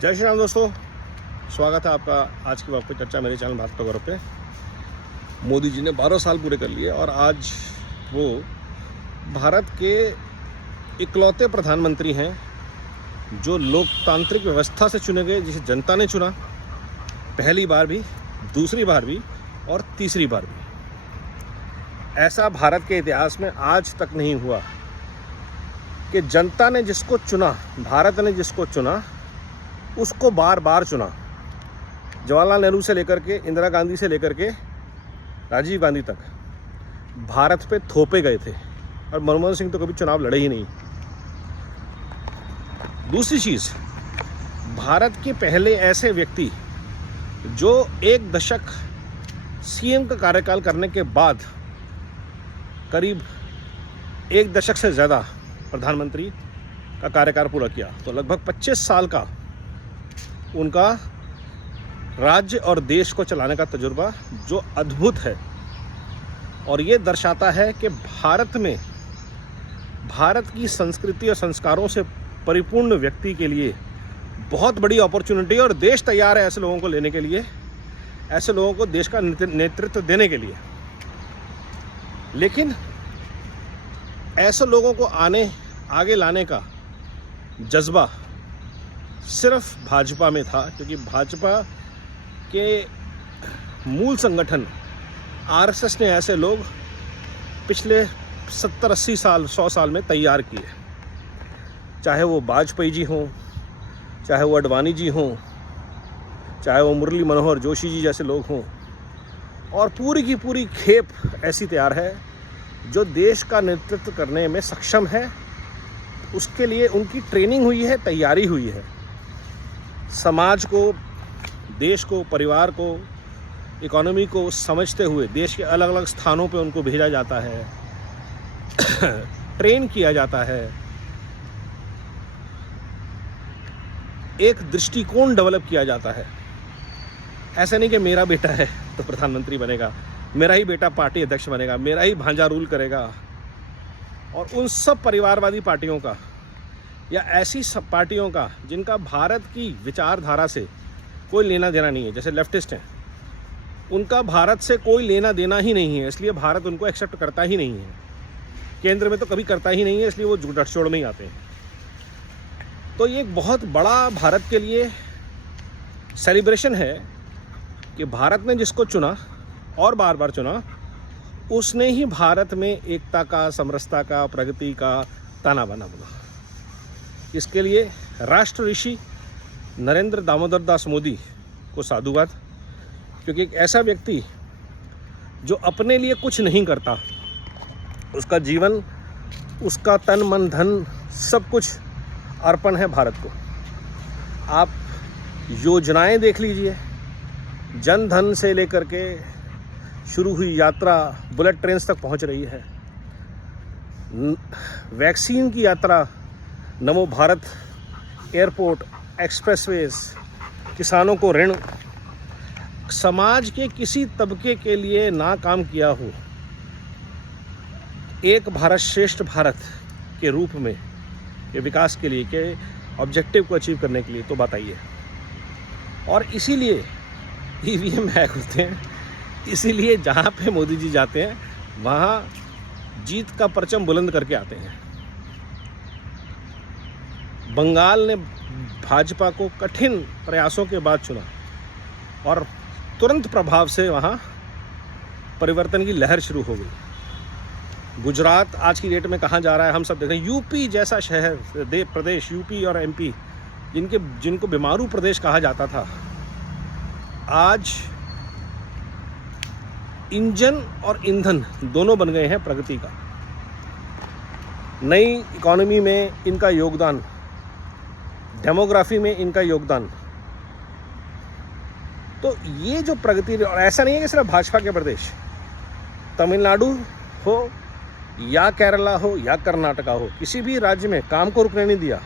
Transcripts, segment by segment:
जय श्री राम दोस्तों, स्वागत है आपका आज की वक्त पे चर्चा मेरे चैनल भारत गौरव पे। मोदी जी ने 12 साल पूरे कर लिए और आज वो भारत के इकलौते प्रधानमंत्री हैं जो लोकतांत्रिक व्यवस्था से चुने गए, जिसे जनता ने चुना, पहली बार भी, दूसरी बार भी और तीसरी बार भी। ऐसा भारत के इतिहास में आज तक नहीं हुआ कि जनता ने जिसको चुना, भारत ने जिसको चुना, उसको बार बार चुना। जवाहरलाल नेहरू से लेकर के, इंदिरा गांधी से लेकर के राजीव गांधी तक भारत पे थोपे गए थे और मनमोहन सिंह तो कभी चुनाव लड़े ही नहीं। दूसरी चीज़, भारत के पहले ऐसे व्यक्ति जो एक दशक सीएम का कार्यकाल करने के बाद करीब एक दशक से ज़्यादा प्रधानमंत्री का कार्यकाल पूरा किया, तो लगभग 25 साल का उनका राज्य और देश को चलाने का तजुर्बा जो अद्भुत है। और ये दर्शाता है कि भारत में, भारत की संस्कृति और संस्कारों से परिपूर्ण व्यक्ति के लिए बहुत बड़ी अपॉर्चुनिटी है और देश तैयार है ऐसे लोगों को लेने के लिए, ऐसे लोगों को देश का नेतृत्व देने के लिए। लेकिन ऐसे लोगों को आगे लाने का जज्बा सिर्फ भाजपा में था, क्योंकि भाजपा के मूल संगठन आरएसएस ने ऐसे लोग पिछले 70-80 साल, 100 साल में तैयार किए। चाहे वो वाजपेयी जी हों, चाहे वो अडवाणी जी हों, चाहे वो मुरली मनोहर जोशी जी जैसे लोग हों, और पूरी की पूरी खेप ऐसी तैयार है जो देश का नेतृत्व करने में सक्षम है। उसके लिए उनकी ट्रेनिंग हुई है, तैयारी हुई है। समाज को, देश को, परिवार को, इकोनॉमी को समझते हुए देश के अलग अलग स्थानों पे उनको भेजा जाता है, ट्रेन किया जाता है, एक दृष्टिकोण डेवलप किया जाता है। ऐसा नहीं कि मेरा बेटा है तो प्रधानमंत्री बनेगा, मेरा ही बेटा पार्टी अध्यक्ष बनेगा, मेरा ही भांजा रूल करेगा। और उन सब परिवारवादी पार्टियों का या ऐसी सब पार्टियों का जिनका भारत की विचारधारा से कोई लेना देना नहीं है, जैसे लेफ्टिस्ट हैं, उनका भारत से कोई लेना देना ही नहीं है, इसलिए भारत उनको एक्सेप्ट करता ही नहीं है। केंद्र में तो कभी करता ही नहीं है, इसलिए वो गठजोड़ में ही आते हैं। तो ये एक बहुत बड़ा भारत के लिए सेलिब्रेशन है कि भारत ने जिसको चुना और बार बार चुना, उसने ही भारत में एकता का, समरसता का, प्रगति का ताना बाना बना। इसके लिए राष्ट्र ऋषि नरेंद्र दामोदर दास मोदी को साधुवाद, क्योंकि एक ऐसा व्यक्ति जो अपने लिए कुछ नहीं करता, उसका जीवन, उसका तन मन धन सब कुछ अर्पण है भारत को। आप योजनाएं देख लीजिए, जन धन से लेकर के शुरू हुई यात्रा बुलेट ट्रेन तक पहुंच रही है, वैक्सीन की यात्रा, नमो भारत, एयरपोर्ट, एक्सप्रेसवेज, किसानों को ऋण, समाज के किसी तबके के लिए ना काम किया हो, एक भारत श्रेष्ठ भारत के रूप में, के विकास के लिए, के ऑब्जेक्टिव को अचीव करने के लिए, तो बताइए। और इसीलिए ईवीएम हैक होते हैं, इसीलिए जहाँ पे मोदी जी जाते हैं वहाँ जीत का परचम बुलंद करके आते हैं। बंगाल ने भाजपा को कठिन प्रयासों के बाद चुना और तुरंत प्रभाव से वहाँ परिवर्तन की लहर शुरू हो गई। गुजरात आज की डेट में कहाँ जा रहा है हम सब देख रहे हैं। यूपी जैसा शहर, प्रदेश, यूपी और एमपी, जिनको बीमारू प्रदेश कहा जाता था, आज इंजन और ईंधन दोनों बन गए हैं प्रगति का। नई इकोनॉमी में इनका योगदान, डेमोग्राफी में इनका योगदान, तो ये जो प्रगति, और ऐसा नहीं है कि सिर्फ भाजपा के प्रदेश, तमिलनाडु हो या केरला हो या कर्नाटका हो, किसी भी राज्य में काम को रुकने नहीं दिया।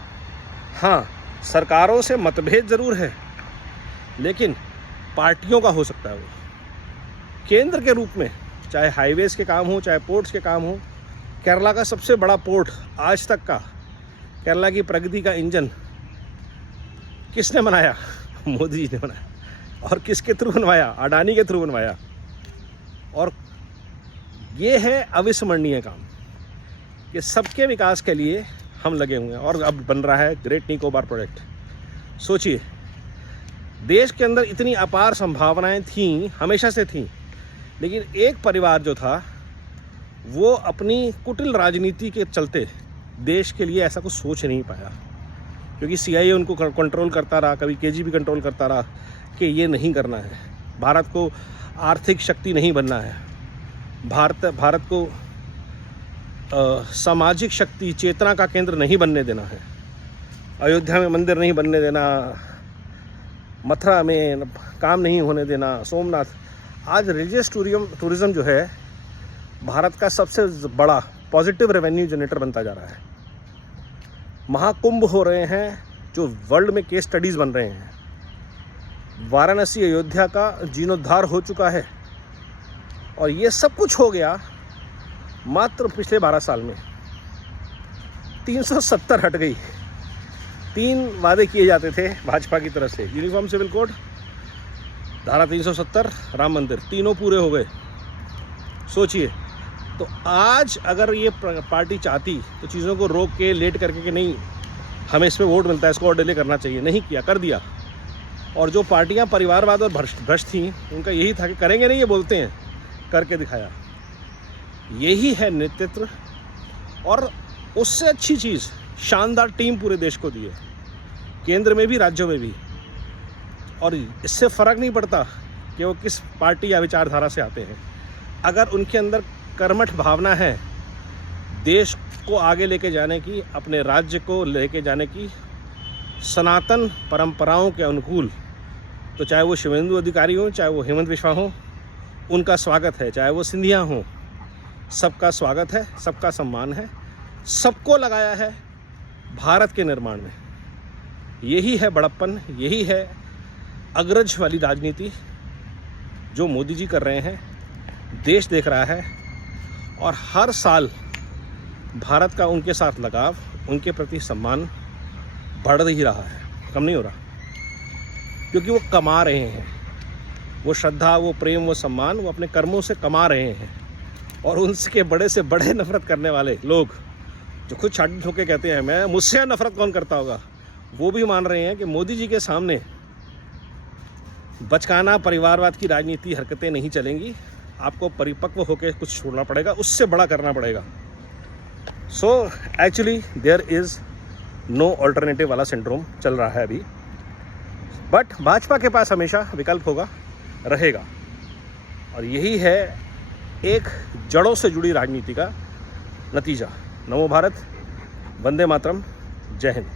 हाँ, सरकारों से मतभेद ज़रूर है, लेकिन पार्टियों का हो सकता है वो केंद्र के रूप में, चाहे हाईवेज़ के काम हो, चाहे पोर्ट्स के काम हो। केरला का सबसे बड़ा पोर्ट आज तक का, केरला की प्रगति का इंजन किसने बनाया? मोदी जी ने बनाया। और किसके थ्रू बनवाया? अडानी के थ्रू बनवाया। और ये है अविस्मरणीय काम कि सबके विकास के लिए हम लगे हुए हैं। और अब बन रहा है ग्रेट निकोबार प्रोजेक्ट। सोचिए, देश के अंदर इतनी अपार संभावनाएं थीं, हमेशा से थीं, लेकिन एक परिवार जो था वो अपनी कुटिल राजनीति के चलते देश के लिए ऐसा कुछ सोच नहीं पाया, क्योंकि CIA उनको कंट्रोल करता रहा, कभी KGB कंट्रोल करता रहा कि ये नहीं करना है, भारत को आर्थिक शक्ति नहीं बनना है, भारत को सामाजिक शक्ति चेतना का केंद्र नहीं बनने देना है, अयोध्या में मंदिर नहीं बनने देना, मथुरा में काम नहीं होने देना, सोमनाथ। आज रिलीजियस टूरिज़्म जो है भारत का सबसे बड़ा पॉजिटिव रेवेन्यू जनरेटर बनता जा रहा है। महाकुंभ हो रहे हैं जो वर्ल्ड में केस स्टडीज़ बन रहे हैं। वाराणसी अयोध्या का जीर्णोद्धार हो चुका है। और ये सब कुछ हो गया मात्र पिछले 12 साल में। 370 हट गई। 3 वादे किए जाते थे भाजपा की तरफ से, यूनिफॉर्म सिविल कोड, धारा 370, राम मंदिर, तीनों पूरे हो गए। सोचिए, तो आज अगर ये पार्टी चाहती तो चीज़ों को रोक के लेट करके कि नहीं हमें इस पर वोट मिलता है, इसको और डिले करना चाहिए, नहीं किया, कर दिया। और जो पार्टियां परिवारवाद और भ्रष्ट थीं उनका यही था कि करेंगे नहीं, ये बोलते हैं, करके दिखाया। यही है नेतृत्व। और उससे अच्छी चीज़, शानदार टीम पूरे देश को दी है, केंद्र में भी राज्यों में भी। और इससे फ़र्क नहीं पड़ता कि वो किस पार्टी या विचारधारा से आते हैं, अगर उनके अंदर कर्मठ भावना है देश को आगे लेके जाने की, अपने राज्य को लेके जाने की, सनातन परंपराओं के अनुकूल, तो चाहे वो शिवेंदु अधिकारी हों, चाहे वो हेमंत बिश्वा हों, उनका स्वागत है, चाहे वो सिंधिया हों, सबका स्वागत है, सबका सम्मान है, सबको लगाया है भारत के निर्माण में। यही है बड़प्पन, यही है अग्रज वाली राजनीति जो मोदी जी कर रहे हैं। देश देख रहा है और हर साल भारत का उनके साथ लगाव, उनके प्रति सम्मान बढ़ ही रहा है, कम नहीं हो रहा, क्योंकि वो कमा रहे हैं। वो श्रद्धा, वो प्रेम, वो सम्मान वो अपने कर्मों से कमा रहे हैं। और उनके बड़े से बड़े नफरत करने वाले लोग जो खुद छाती ठोके कहते हैं मैं, मुझसे नफरत कौन करता होगा, वो भी मान रहे हैं कि मोदी जी के सामने बचकाना परिवारवाद की राजनीति हरकतें नहीं चलेंगी, आपको परिपक्व होकर कुछ छोड़ना पड़ेगा, उससे बड़ा करना पड़ेगा। So actually there is no alternative वाला सिंड्रोम चल रहा है अभी। बट भाजपा के पास हमेशा विकल्प होगा, रहेगा। और यही है एक जड़ों से जुड़ी राजनीति का नतीजा। नमो भारत, वंदे मातरम, जय हिंद।